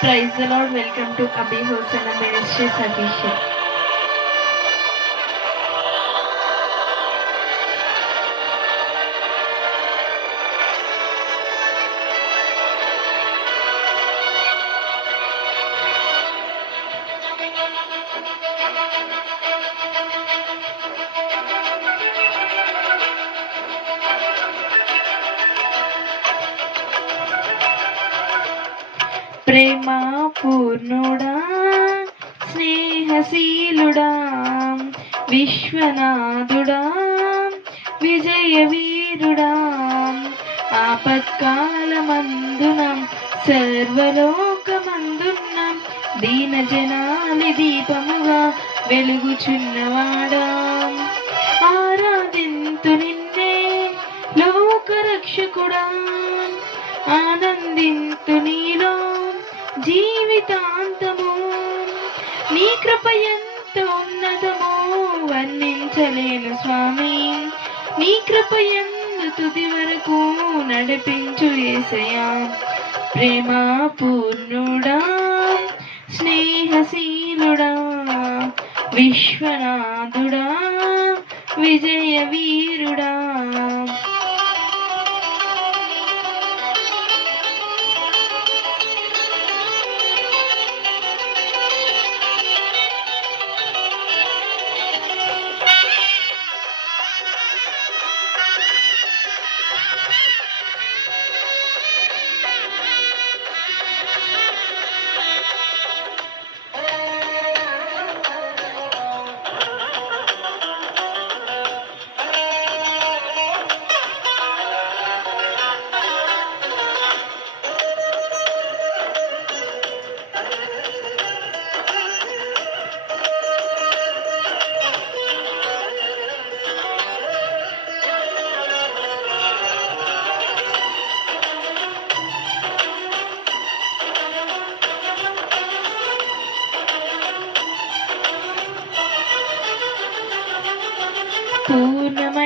Praise the Lord. Welcome to Abhi Hosanna Ministries Official. ప్రేమ పూర్ణుడా స్నేహశీలుడా విశ్వనాథుడా విజయ వీరుడా. ఆపత్కాలమందున సర్వలోకమందున్న దీన దీపముగా వెలుగుచున్నవాడా. ఆరాధింతు నిన్నే లోకరక్షకుడా ఆనందింతు నీలో జీవితాంతము నీ కృప ఎంత ఉన్నతమో వర్ణించలేను స్వామి. నీ కృప ఎందు తుది వరకు నడిపించు ఏసయా ప్రేమ పూర్ణుడా స్నేహశీలుడా విశ్వనాథుడా విజయ వీరుడా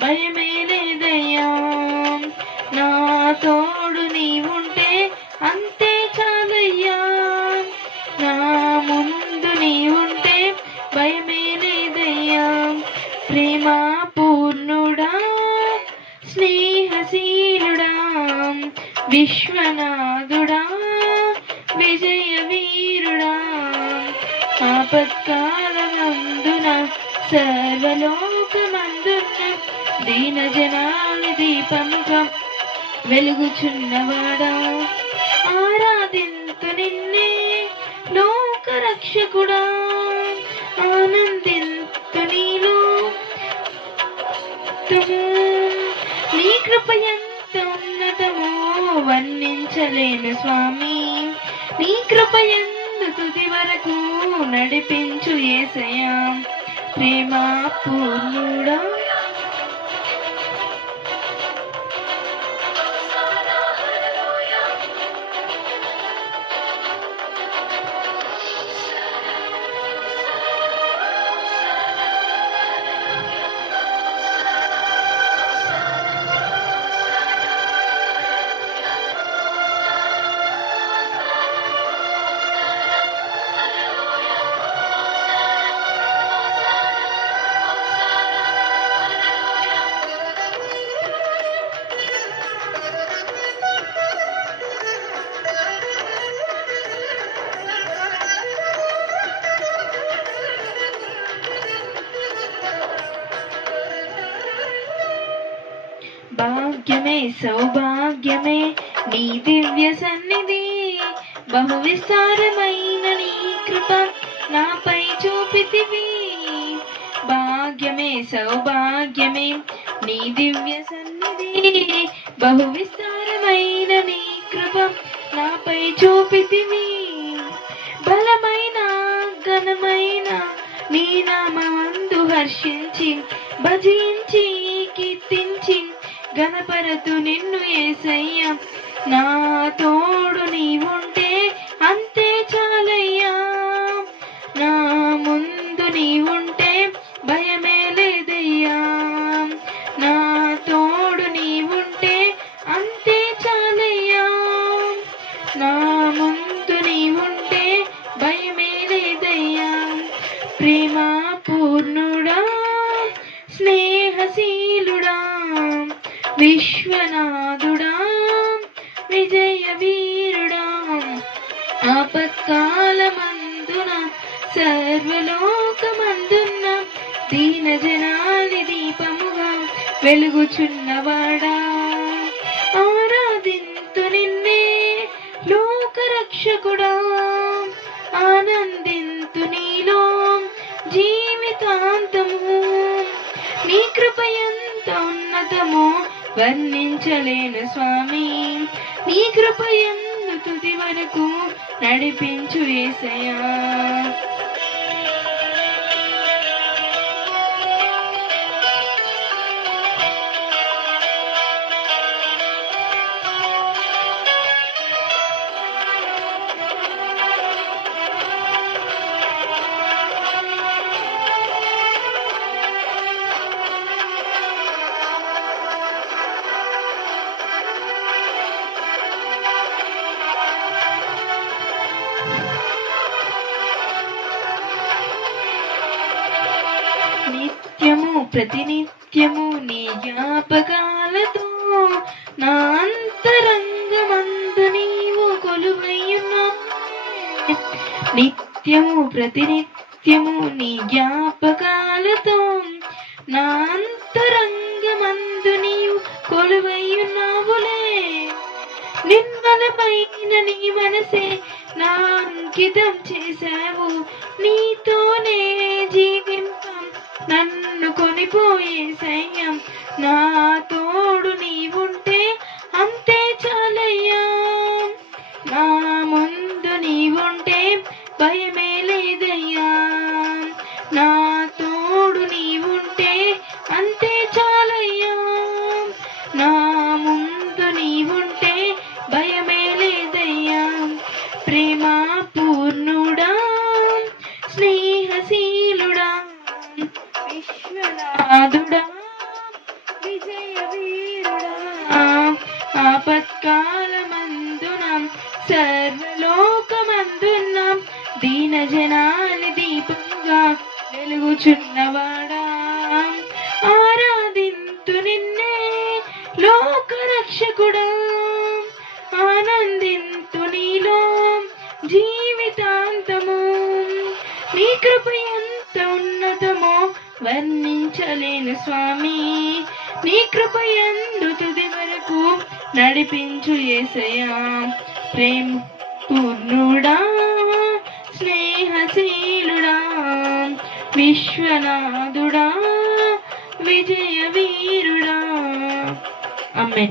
భయమే లేదయ్యా నా తోడు నీవుంటే అంతే చాలయ్యా. నా ముందు నీవుంటే భయమే లేదయ్యా ప్రేమ పూర్ణుడా స్నేహశీలుడా విశ్వనాథుడా విజయ వీరుడా ఆపత్కాలమందున సర్వలో దీన జనాలి దీపంగా వెలుగుచున్నవాడా. ఆరాధింతు నిన్నే లోకరక్షకుడా ఆనందింతు నీలో నీ కృప ఎంత ఉన్నతమో వర్ణించలేను స్వామి. నీ కృప ఎందు తుది వరకు నడిపించు ఏసయా ప్రేమ పూర్ణుడా భాగ్యమే సౌభాగ్యమే నీ దివ్య సన్నిధి. బహు విస్తారమైన నీ కృప నాపై చూపితివి. భాగ్యమే సౌభాగ్యమే నీ దివ్య సన్నిధి. బహు విస్తారమైన నీ కృప నాపై చూపితివి. బలమైన ఘనమైన నీ నామందు హర్షించి భజించి కీర్తి గణపరతు నిన్ను ఏసయ్య. నా తోడు నీవు విశ్వనాథుడా విజయ వీరుడా ఆపత్కాలమందున సర్వలోకమందున్న దీన జనాలి దీపముగా వెలుగుచున్నవా? వర్ణించలేను స్వామి. నీ కృప ఎందు తుది వరకు నడిపించు ఏసయా ప్రతినిత్యము నీ జ్ఞాపకాలతో నా అంతరంగమందు నీవు కొలువయ్యున్నా నిత్యము ప్రతినిత్యము నీ జ్ఞాపకాలతో నా అంతరంగమందు నీవు కొలువయ్యున్నావులే నిర్మలమైన నీ మనసే నా అంకితం చేశావు. నీతోనే జీవింప నన్ను సైన్యం నా విజయ వీరుడా ఆపత్కాలమందున సర్వలోకమందున దీన జనాన్ని దీపంగా వెలుగుచున్నవాడా. ఆరాధింతు నిన్నే లోక లోకరక్షకుడా. ఆనందింతు నీలో జీవితాంతము. నీ కృప ఎంత ఉన్నతమో వర్ణించలేను స్వామి. నీ కృప ఎందు తుది వరకు నడిపించు ఏసయా ప్రేమ పూర్ణుడా స్నేహశీలుడా విశ్వనాథుడా విజయ వీరుడా అమ్మే